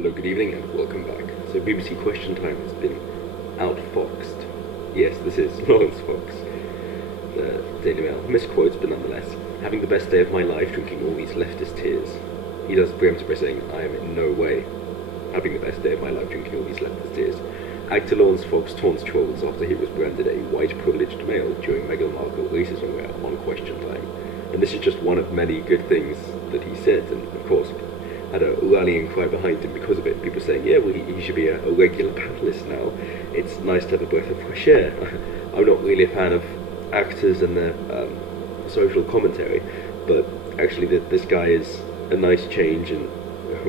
Hello, good evening, and welcome back. So BBC Question Time has been outfoxed. Yes, this is Lawrence Fox, the Daily Mail. Misquotes, but nonetheless. Having the best day of my life drinking all these leftist tears. He does preempt by saying, I am in no way having the best day of my life drinking all these leftist tears. Actor Lawrence Fox taunts trolls after he was branded a white privileged male during Meghan Markle racism wear on Question Time. And this is just one of many good things that he said, and of course had a rallying cry behind him because of it. People saying, yeah, well, he should be a regular panelist now. It's nice to have a breath of fresh air. I'm not really a fan of actors and their social commentary, but actually this guy is a nice change, and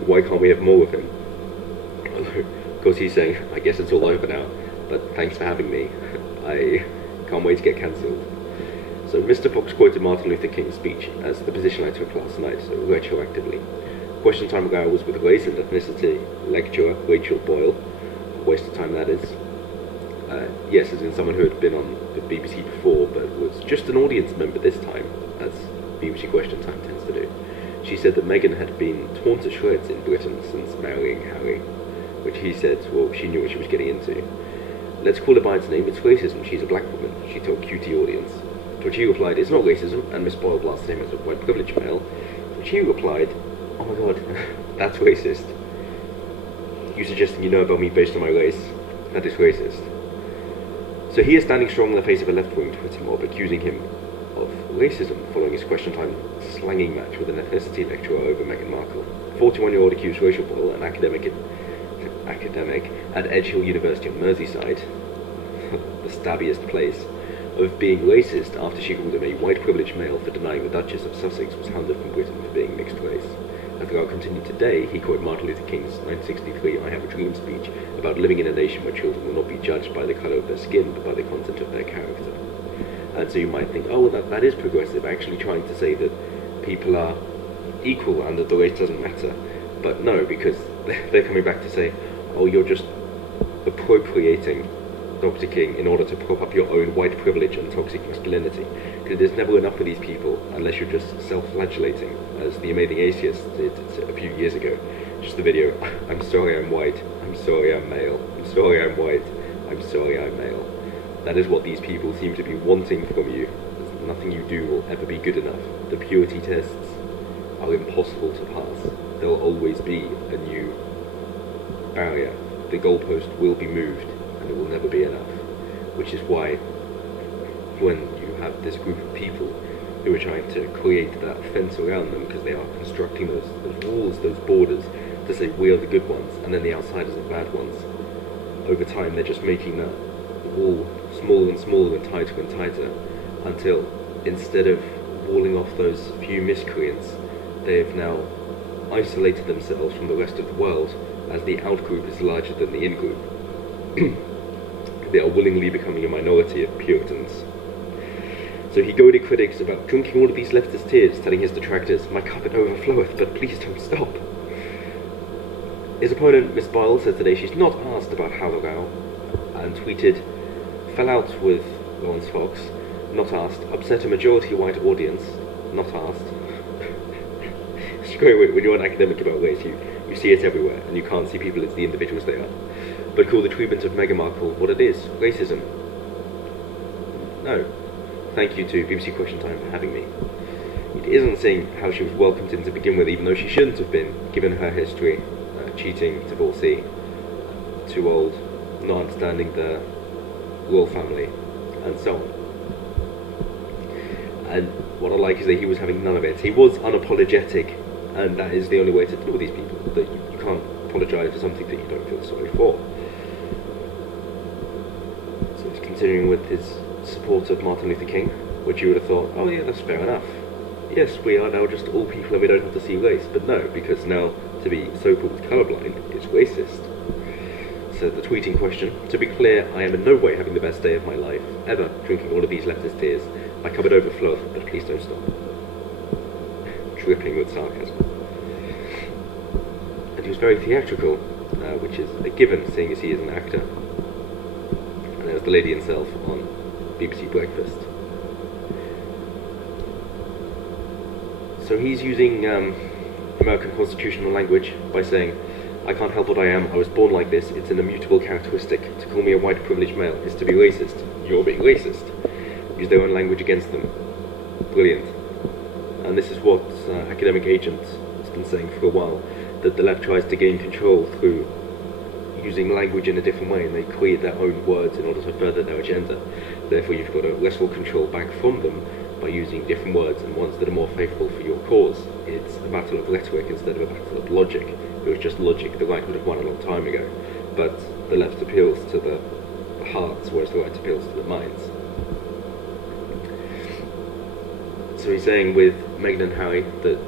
why can't we have more of him? Of course he's saying, I guess it's all over now, but thanks for having me. I can't wait to get cancelled. So Mr. Fox quoted Martin Luther King's speech as the position I took last night, so retroactively. Question Time ago was with race and ethnicity lecturer Rachel Boyle. A waste of time that is. Yes, as in someone who had been on the BBC before, but was just an audience member this time, as BBC Question Time tends to do. She said that Meghan had been torn to shreds in Britain since marrying Harry, which he said, well, she knew what she was getting into. Let's call it by its name, it's racism, she's a black woman, she told QT audience. To which he replied, it's not racism, and Miss Boyle blasted him as a white privileged male. To which he replied, oh my god, that's racist. You suggesting you know about me based on my race? That is racist. So he is standing strong in the face of a left-wing Twitter mob accusing him of racism following his Question Time slanging match with an ethnicity lecturer over Meghan Markle. 41-year-old accused Rachel Boyle, an academic at Edge Hill University on Merseyside, the stabbiest place, of being racist after she called him a white privileged male for denying the Duchess of Sussex was hounded from Britain for being mixed race. As the row continued today, he quoted Martin Luther King's 1963 I Have a Dream speech about living in a nation where children will not be judged by the colour of their skin, but by the content of their character. And so you might think, oh, well, that is progressive, actually trying to say that people are equal and that the race doesn't matter. But no, because they're coming back to say, oh, you're just appropriating Dr. King in order to prop up your own white privilege and toxic masculinity. Because there's never enough of these people unless you're just self-flagellating, as the Amazing Atheists did a few years ago. Just the video, I'm sorry I'm white, I'm sorry I'm male, I'm sorry I'm white, I'm sorry I'm male. That is what these people seem to be wanting from you. Nothing you do will ever be good enough. The purity tests are impossible to pass. There will always be a new barrier. The goalpost will be moved, and it will never be enough. Which is why, when you have this group of people who are trying to create that fence around them, because they are constructing those walls, those borders, to say we are the good ones, and then the outsiders are the bad ones, over time they're just making that wall smaller and smaller and tighter, until instead of walling off those few miscreants, they've now isolated themselves from the rest of the world, as the out-group is larger than the in-group. They are willingly becoming a minority of Puritans. So he goaded critics about drinking all of these leftist tears, telling his detractors, my cup it overfloweth, but please don't stop. His opponent, Miss Boyle, said today she's not asked about how the row, and tweeted, fell out with Lawrence Fox, not asked, upset a majority white audience, not asked. It's great when you're an academic about race, you see it everywhere, and you can't see people as the individuals they are. But call the treatment of Meghan Markle what it is, racism. No. Thank you to BBC Question Time for having me. It isn't saying how she was welcomed in to begin with, even though she shouldn't have been, given her history, cheating, divorcee, too old, not understanding the royal family, and so on. And what I like is that he was having none of it. He was unapologetic, and that is the only way to deal with these people, that you can't apologise for something that you don't feel sorry for. So he's continuing with his support of Martin Luther King, which you would have thought, oh yeah, that's fair enough. Yes, we are now just all people and we don't have to see race, but no, because now to be so-called colourblind is racist. So the tweeting question, to be clear, I am in no way having the best day of my life, ever drinking all of these leftist tears. My cupboard overfloweth, but please don't stop. Dripping with sarcasm. And he was very theatrical, which is a given, seeing as he is an actor. And there's the lady himself on BBC Breakfast. So he's using American constitutional language by saying, I can't help what I am. I was born like this. It's an immutable characteristic. To call me a white privileged male is to be racist. You're being racist. Use their own language against them. Brilliant. And this is what Academic Agent has been saying for a while, that the left tries to gain control through using language in a different way, and they create their own words in order to further their agenda. Therefore you've got to wrestle control back from them by using different words, and ones that are more favourable for your cause. It's a battle of rhetoric instead of a battle of logic. If it was just logic, the right would have won a long time ago. But the left appeals to the hearts, whereas the right appeals to the minds. So he's saying with Meghan and Harry that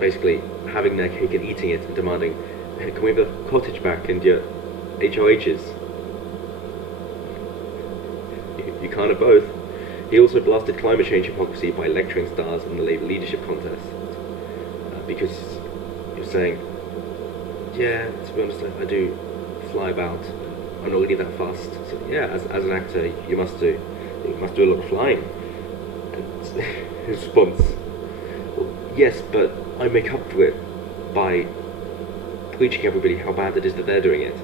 basically having their cake and eating it and demanding, hey, can we have the cottage back and your HOHs? You can't have both. He also blasted climate change hypocrisy by lecturing stars in the Labour leadership contest. Because you're saying, yeah, to be honest, I do fly about. I'm not really that fast. So yeah, as an actor, you must do a lot of flying. And his response, well, yes, but I make up for it by preaching everybody how bad it is that they're doing it.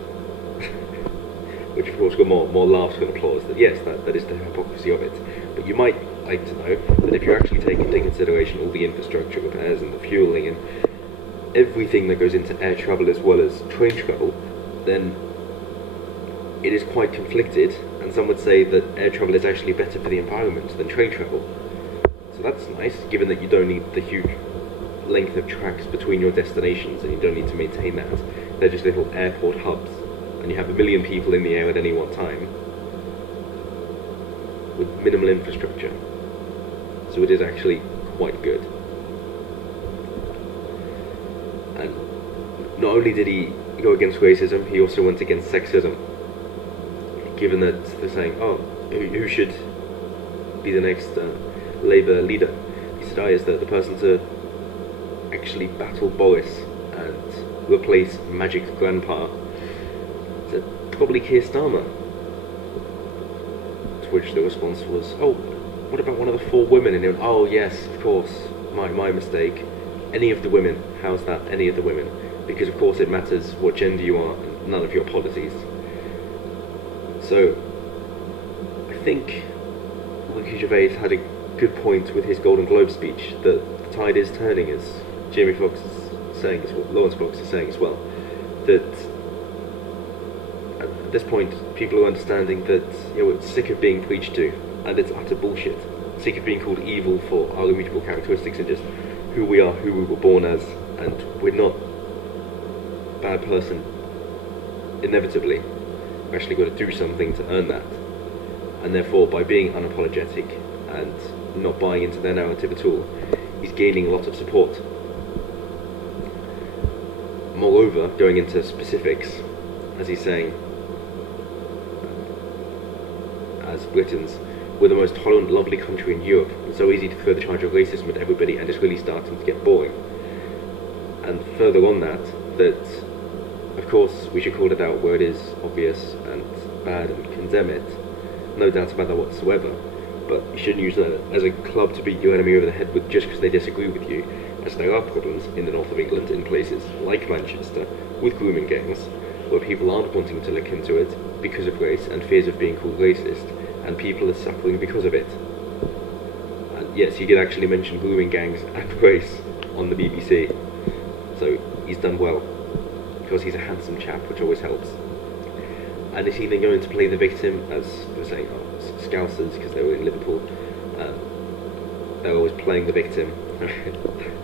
Which of course got more laughter and applause. That yes, that is the hypocrisy of it. But you might like to know that if you actually take into consideration all the infrastructure repairs and the fueling and everything that goes into air travel as well as train travel, then it is quite conflicted, and some would say that air travel is actually better for the environment than train travel. So that's nice, given that you don't need the huge length of tracks between your destinations and you don't need to maintain that. They're just little airport hubs, and you have 1 million people in the air at any one time with minimal infrastructure. So it is actually quite good. And not only did he go against racism, he also went against sexism. Given that they're saying, oh, who should be the next Labour leader? He said, is the person to actually battle Boris and replace Magic Grandpa? He said, probably Keir Starmer. To which the response was, oh, what about one of the 4 women? And he went, oh yes, of course, my mistake. Any of the women. How's that, any of the women? Because of course it matters what gender you are, and none of your policies. So, I think Ricky Gervais had a good point with his Golden Globe speech, that the tide is turning, as Jamie Foxx is saying as well, Lawrence Fox is saying as well, that at this point people are understanding that we're sick of being preached to, and it's utter bullshit. Sick of being called evil for our immutable characteristics and just who we are, who we were born as, and we're not a bad person inevitably. We've actually got to do something to earn that, and therefore by being unapologetic and not buying into their narrative at all, he's gaining a lot of support. Moreover, going into specifics, as he's saying, as Britons, we're the most tolerant, lovely country in Europe. It's so easy to throw the charge of racism at everybody, and it's really starting to get boring. And further on that of course we should call it out where it is obvious and bad and condemn it. No doubt about that whatsoever. But you shouldn't use that as a club to beat your enemy over the head with just because they disagree with you, as there are problems in the north of England, in places like Manchester, with grooming gangs, where people aren't wanting to look into it because of race and fears of being called racist, and people are suffering because of it. And yes, he did actually mention grooming gangs and race on the BBC, so he's done well, because he's a handsome chap, which always helps. And is he then going to play the victim, as they were saying, Scousers, because they were in Liverpool, they're always playing the victim.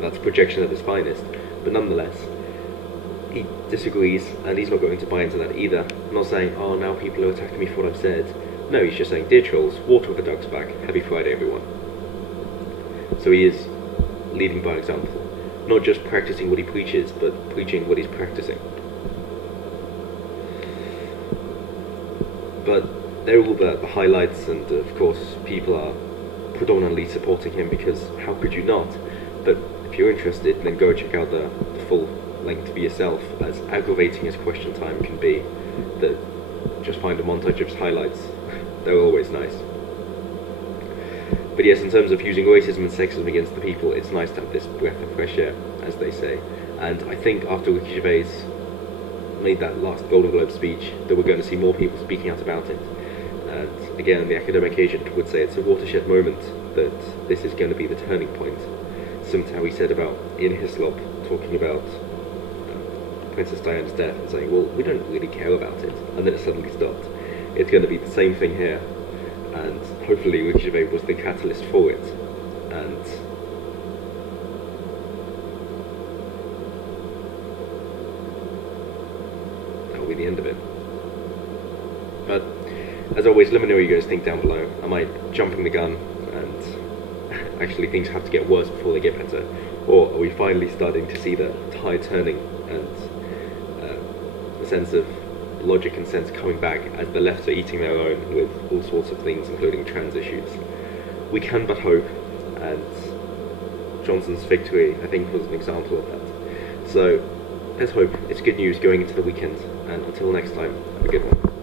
That's projection at its finest. But nonetheless, he disagrees, and he's not going to buy into that either. I'm not saying, oh, now people are attacking me for what I've said. No, he's just saying, dear trolls, water with the duck's back, happy Friday everyone. So he is leading by example, not just practicing what he preaches, but preaching what he's practicing. But they're all the highlights, and of course people are predominantly supporting him, because how could you not? But if you're interested, then go check out the full length for yourself, as aggravating as Question Time can be. That just find a montage of his highlights. They're always nice. But yes, in terms of using racism and sexism against the people, it's nice to have this breath of fresh air, as they say. And I think after Ricky Gervais made that last Golden Globe speech, that we're going to see more people speaking out about it. And again, the academic agent would say it's a watershed moment, that this is going to be the turning point. Similar to how he said about Ian Hislop talking about Princess Diana's death and saying, well, we don't really care about it, and then it suddenly stopped. It's going to be the same thing here, and hopefully Ricky Gervais was the catalyst for it, and that'll be the end of it. But as always, let me know what you guys think down below. Am I jumping the gun and actually things have to get worse before they get better? Or are we finally starting to see the tide turning and a sense of logic and sense coming back as the left are eating their own with all sorts of things, including trans issues? We can but hope, and Johnson's victory, I think, was an example of that. So let's hope it's good news going into the weekend, and until next time, have a good one.